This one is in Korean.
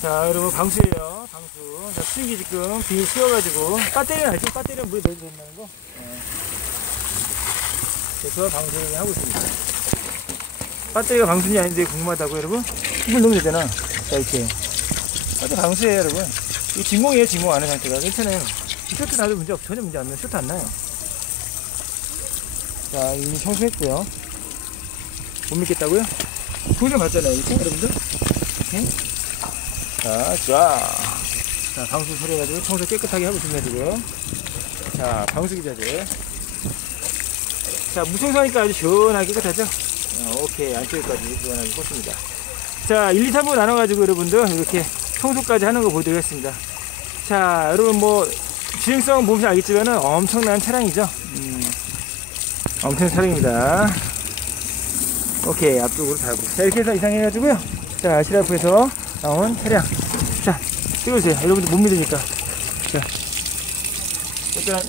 자, 여러분, 방수예요 방수. 자, 수증기 지금 비닐 씌워가지고, 배터리는 알죠? 배터리는 물에 넣어도 된다는 거. 네. 그래서 방수를 하고 있습니다. 배터리가 방수인지 아닌지 궁금하다고, 여러분? 물 넣으면 되잖아. 자, 이렇게. 배터리 방수예요, 여러분. 이 진공이에요, 진공 안에 상태가. 괜찮아요. 이 쇼트 나도 문제 없, 전혀 문제 안 나요. 쇼트 안 나요. 자, 이미 청소했고요. 못 믿겠다고요? 보이면 봤잖아요, 이렇게, 여러분들? 이렇게. 자, 자. 자, 방수 소리해가지고 청소 깨끗하게 하고 있습니다, 지금. 자, 방수 기 자재. 자, 무청소하니까 아주 시원하게 깨끗하죠? 어, 오케이, 안쪽까지 시원하게 꽂습니다. 자, 1, 2, 3부 나눠가지고 여러분들 이렇게 청소까지 하는 거 보여드리겠습니다. 자, 여러분 뭐, 주행성 보면 알겠지만은 엄청난 차량이죠? 음, 엄청난 차량입니다. 오케이, 앞쪽으로 달고. 자, 이렇게 해서 이상해가지고요. 자, 시라프에서 나온 차량. 자, 찍어주세요. 여러분들 못 믿으니까. 자, 일단